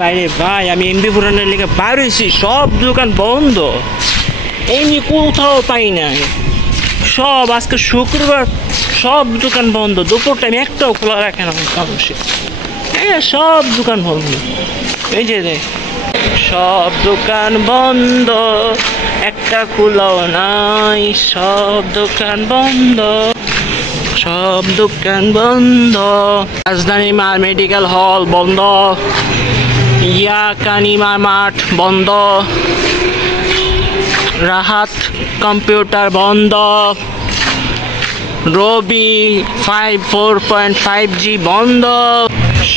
বাইরে ভাই আমি এমবি পুরানের লেগে বাইরে হয়েছি, সব দোকান বন্ধ, এমনি কোথাও পাই নাই। সব আজকে শুক্রবার, সব দোকান বন্ধ। দুপুর টাইম একটাও খোলা রাখে না মানুষে, সব দোকান বন্ধ। এই যে দেখ, সব দোকান বন্ধ, একটা খোলাও নাই, সব দোকান বন্ধ, সব দোকান বন্ধ। রাজধানী মার মেডিকেল হল বন্ধ, ইয়াকানিমা মাঠ বন্ধ, রাহাত কম্পিউটার বন্ধ, রবি 4.5G বন্ধ।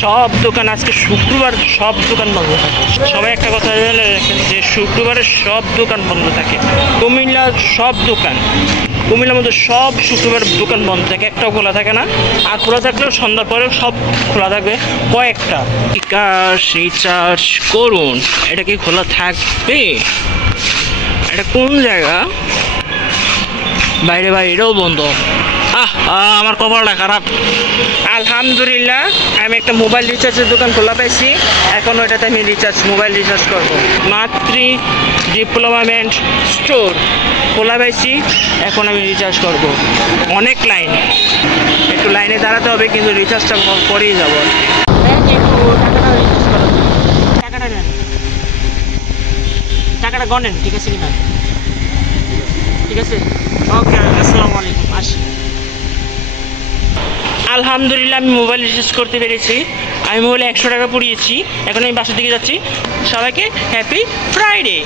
সব দোকান আজকে শুক্রবার, সব দোকান বন্ধ থাকে। সবাই একটা কথা জেনে রাখেন যে শুক্রবারে সব দোকান বন্ধ থাকে। কুমিল্লার সব দোকান, কুমিল্লার মধ্যে সব শুক্রবার দোকান বন্ধ থাকে, একটাও খোলা থাকে না। আর খোলা থাকলেও সন্ধ্যার পরেও সব খোলা থাকবে কয়েকটা। বিকাশ রিচার্জ করুন, এটা কি খোলা থাকবে? এটা কোন জায়গা? বাইরে বাইরেও বন্ধ। আমার কপালটা খারাপ। আলহামদুলিল্লাহ আমি একটা মোবাইল রিচার্জের দোকান খোলা পাইছি, এখন ওইটাতে আমি মোবাইল রিচার্জ করবো। মাতৃ ডিপ্লোমেন্ট স্টোর খোলা পাইছি, এখন আমি রিচার্জ করব। অনেক লাইন, একটু লাইনে দাঁড়াতে হবে, কিন্তু রিচার্জটা করেই যাবো। টাকাটা নেন, টাকাটা গনেন, ঠিক আছে কিনা? ঠিক আছে, ওকে, আসসালামু আলাইকুম, আসি। আলহামদুলিল্লাহ আমি মোবাইল রিচার্জ করতে পেরেছি। আমি মোবাইলে 100 টাকা পুড়িয়েছি। এখন আমি বাসার দিকে যাচ্ছি। সবাইকে হ্যাপি ফ্রাইডে।